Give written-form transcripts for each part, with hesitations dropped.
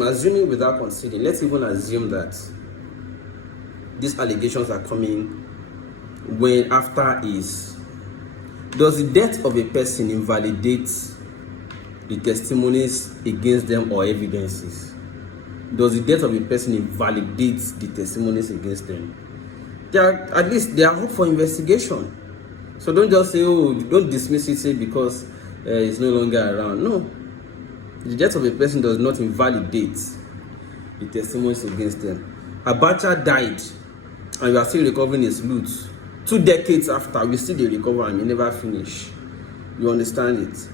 Assuming without considering, let's even assume that these allegations are coming when after is, does the death of a person invalidate the testimonies against them or evidences? Does the death of a person invalidate the testimonies against them? At least there are hope for investigation. So don't just say, oh, don't dismiss it, say because it's no longer around. No. The death of a person does not invalidate the testimonies against them. Abacha died and we are still recovering his loot. 2 decades after, we still recover and we never finish. You understand it?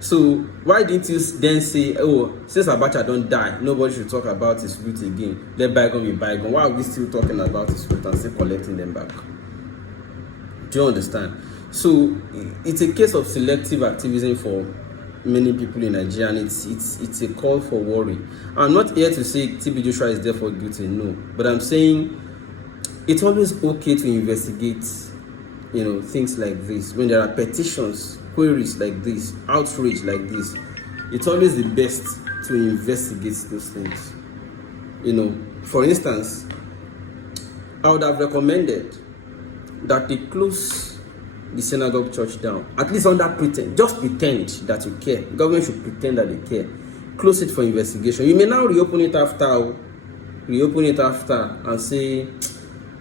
So why didn't you then say, oh, since Abacha don't die, nobody should talk about his loot again. Let bygone be bygone. Why are we still talking about his loot and still collecting them back? Do you understand? So it's a case of selective activism for many people in Nigeria, and it's a call for worry. I'm not here to say TB Joshua is therefore guilty, no. But I'm saying it's always okay to investigate, things like this. When there are petitions, queries like this, outrage like this, it's always the best to investigate those things. For instance, I would have recommended that they close the synagogue church down, at least under pretend. Just pretend that you care. The government should pretend that they care. Close it for investigation. You may now reopen it after and say,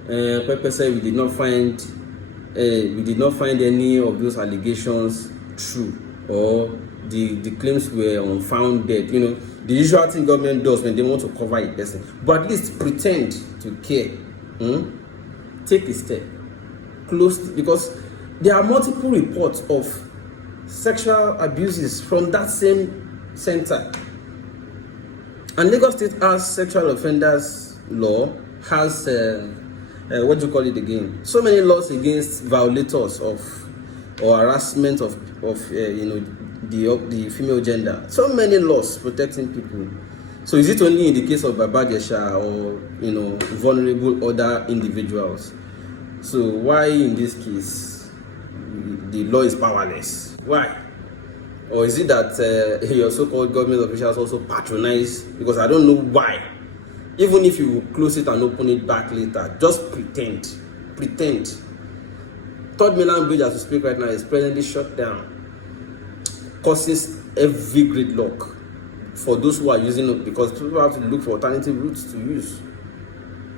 Pepe said we did not find any of those allegations true, or the claims were unfounded. The usual thing government does when they want to cover a person. But at least pretend to care. Take a step. Close, because there are multiple reports of sexual abuses from that same center. And Lagos State has sexual offenders law, has what do you call it again? So many laws against violators of or harassment of the female gender. So many laws protecting people. So is it only in the case of Babagesha or vulnerable other individuals? So why in this case the law is powerless? Why? Or is it that your so-called government officials also patronize? Because I don't know why. Even if you close it and open it back later, just pretend. Third Mainland Bridge, as we speak right now, is presently shut down, causes every gridlock for those who are using it, because people have to look for alternative routes to use.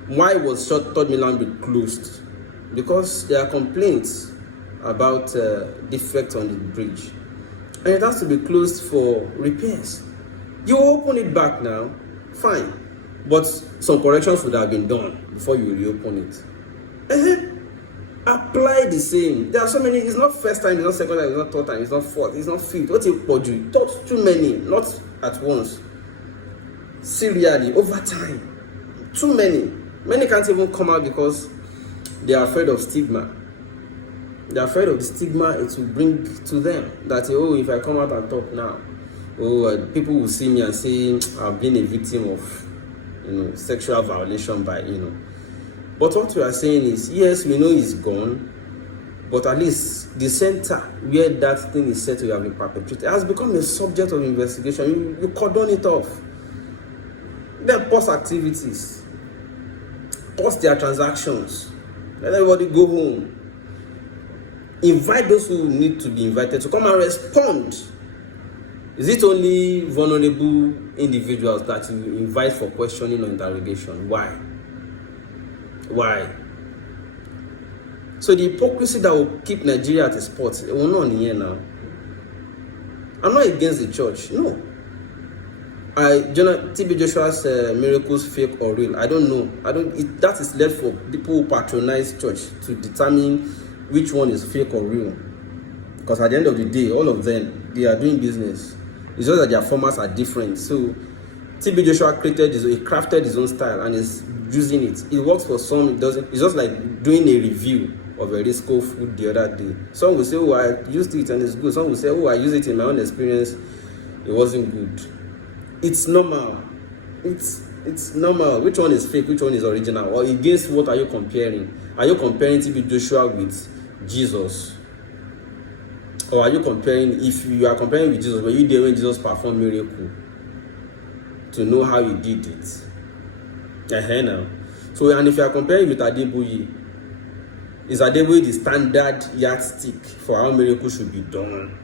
Why was Third Mainland Bridge closed? Because there are complaints about defects on the bridge, and it has to be closed for repairs. You open it back now, fine, but some corrections would have been done before you reopen it. Apply the same. There are so many. It's not first time, it's not second time, it's not third time, it's not fourth, it's not fifth. What you do? Touch too many, not at once. Serially, over time, too many. Many can't even come out because they are afraid of stigma. They are afraid of the stigma it will bring to them. That, if I come out and talk now, people will see me and say I've been a victim of, sexual violation by, But what we are saying is, yes, we know he's gone, but at least the center where that thing is said to have been perpetrated has become a subject of investigation. You cordon it off. Then pause activities. Pause their transactions. Let everybody go home. Invite those who need to be invited to come and respond. Is it only vulnerable individuals that you invite for questioning or interrogation? Why? So the hypocrisy that will keep Nigeria at a spot, it will not in here now. I'm not against the church, no. TB Joshua's miracles fake or real, I don't know. That is left for people who patronize church to determine which one is fake or real. Because at the end of the day, all of them, they are doing business. It's just that their formats are different. So TB Joshua crafted his own style and is using it. It works for some, it doesn't. It's just like doing a review of a Risco food the other day. Some will say, I used it and it's good. Some will say, I used it in my own experience, it wasn't good. It's normal. It's normal. Which one is fake? Which one is original? Or against what are you comparing? Are you comparing TB Joshua with Jesus? Or are you comparing, if you are comparing with Jesus, were you there when Jesus performed miracle? to know how he did it. Now. So, and if you are comparing with Adeboye, is Adeboye the standard yardstick for how miracles should be done?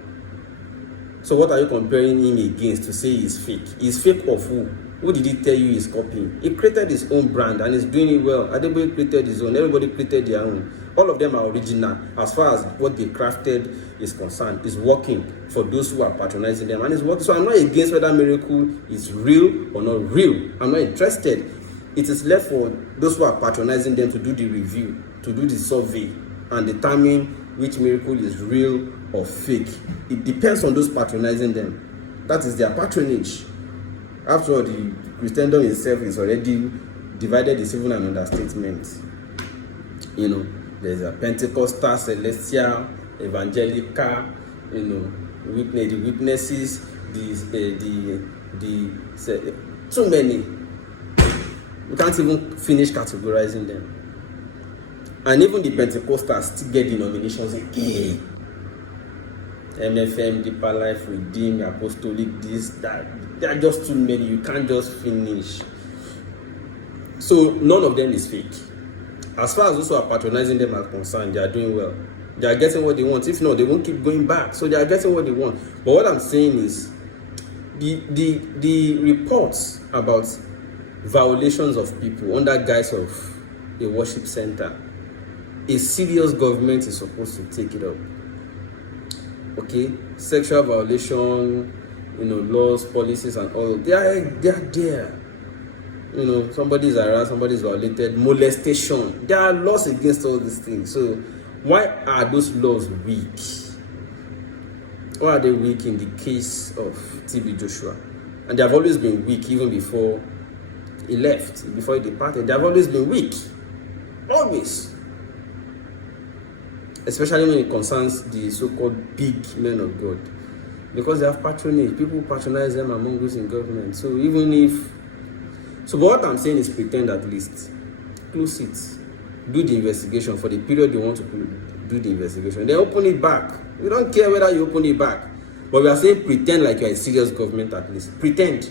So what are you comparing him against to say he's fake? He's fake of who? Who did he tell you he's copying? He created his own brand and he's doing it well. Adeboye created his own. Everybody created their own. All of them are original as far as what they crafted is concerned. It's working for those who are patronizing them and it's working. So I'm not against whether miracle is real or not real. I'm not interested. It is left for those who are patronizing them to do the review, to do the survey and determine which miracle is real or fake. It depends on those patronizing them. That is their patronage. After all, the Christendom itself is already divided. It's even an understatement. You know, there's a Pentecostal, Celestial, Evangelical, you know, the witnesses, too many. You can't even finish categorizing them. And even the Pentecostals still get denominations again. MFM, Deeper Life, Redeemed, Apostolic, this, that. There are just too many. You can't just finish. So none of them is fake. As far as those who are patronizing them are concerned, they are doing well. They are getting what they want. If not, they won't keep going back. So they are getting what they want. But what I'm saying is, the reports about violations of people under guise of a worship center, a serious government is supposed to take it up. Okay, sexual violation, you know, laws, policies, and all. They are there. You know, somebody is harassed, somebody is violated, molestation. There are laws against all these things. So why are those laws weak? Why are they weak in the case of TB Joshua? And they have always been weak even before he left, before he departed. They have always been weak. Always. Especially when it concerns the so-called big men of God. Because they have patronage. People patronize them among those in government. So even if... So but what I'm saying is pretend at least. Close it. Do the investigation for the period you want to do the investigation. Then open it back. We don't care whether you open it back. But we are saying pretend like you're a serious government at least. Pretend.